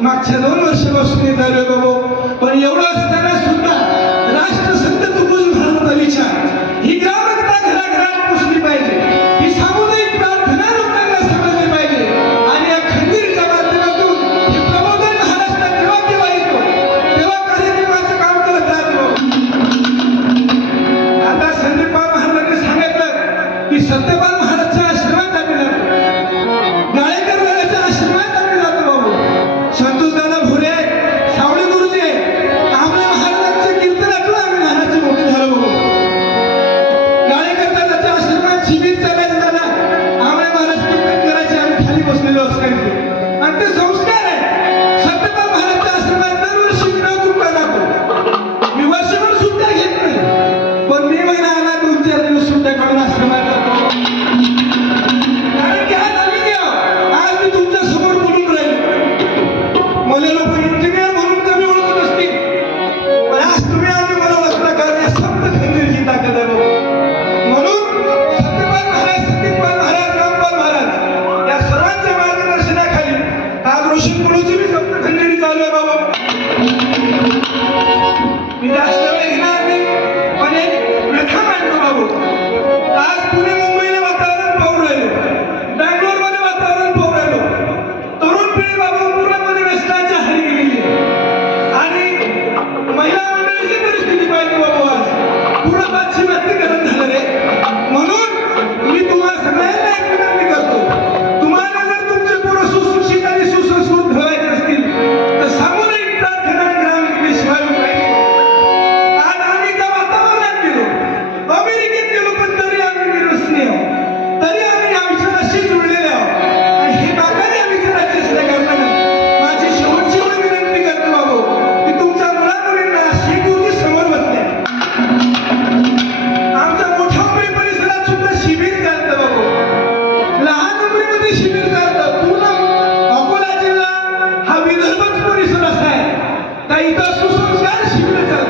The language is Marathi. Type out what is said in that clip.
मागच्या 2 वर्षापासून येत आलोय बाबू. पण एवढं असताना सुद्धा राष्ट्रसंत तुकडोजी महाराजांचा विचार ही ग्रामकथा घराघरात पोचली पाहिजे, ही सामुदायिक प्रार्थना लोकांना समजली पाहिजे. आणि या खंजीरच्या माध्यमातून हे प्रबोधन महाराष्ट्रात जेव्हा केव्हा येतो तेव्हा कार्यक्रमाचं काम करत राहतो. आता संदीपाल महाराजांनी सांगितलं की सत्यपाल महाराजच्या आश्रमात आम्ही जातो, गाळेकर महाराजांच्या आश्रमात आम्ही जातो बाबू. संतोष दादा भोरे, सावळे गुरुजी, आमल्या महाराजांचे कीर्तन ऐकून आम्ही लहानाचे मोठे झालो बाबू. गाळेकर दादाच्या आश्रमात शिबिर चालायचं दादा, आमल्या महाराज कीर्तन करायचे, आम्ही खाली बसलेलो असायचो. आणि ते संस्कार आहे. सत्यपाल महाराजच्या आश्रमात दरवर्षी मी न चुकता जातो. मी वर्षभर सुट्ट्या घेत नाही, पण मे महिना आला 2-4 दिवस सुट्ट्या काढून आश्रमात जातो. कारण की आज आम्ही आज मी तुमच्या समोर बोलून राहिलो. मला लोक इंजिनियर म्हणून कमी ओळखत असतील, पण आज तुम्ही आम्ही मला ओळखता कारण या सप्त खंजीरची ताकद आहे बाबा. म्हणून सत्यपाल महाराज, संदीपाल महाराज, रामपाल महाराज या सर्वांच्या मार्गदर्शनाखाली आज रोशन कुळूची मी सप्त खंजीरी चालू आहे बाबा. मी जास्त वेळ घेणार नाही, पण एक व्यथा मांडतो बाबू. आज पुणे मुंबईला वातावरण पाहून राहिलो, बँगलोर मध्ये वातावरण पाहून राहिलो. तरुण पिढी बाबू पूर्णपणे व्यसनाच्या आहारी गेलेली आहे. आणि महिला मंडळीची परिस्थिती पाहिजे बाबू, आज पूर्ण पाश्चिमात्यीकरण झालं रे. म्हणून मी तुम्हाला सगळ्यांना एक विनंती करतो, तुम्हाला जर तुमचे पोरं सुशिक्षित आणि सुसंस्कृत ठेवायचे असतील तर सामुदायिक प्रार्थना आणि ग्रामगीतेशिवाय उपाय नाही. आज आम्ही त्या वातावरणात गेलो, अमेरिकेत गेलो, पण तरी आम्ही निर्वसनीय आहोत, तरी आम्ही या विचाराशी जुळलेले आहोत. आणि हे बाबांनी या विचाराची चेष्टा करताना माझी शेवटची एवढी विनंती करतो बाबू की तुमच्या मुलामुलींना शेतूची समोर बसल्या. आमच्या मोठ्या उमरी परिसरात सुद्धा शिबिर चालतं बाबू, लहान उमरीमध्ये शिबिर चालतं. पूर्ण अकोला जिल्हा हा विदर्भच परिसर असा आहे, तर इथं सुसंस्कार शिबिर चालतं.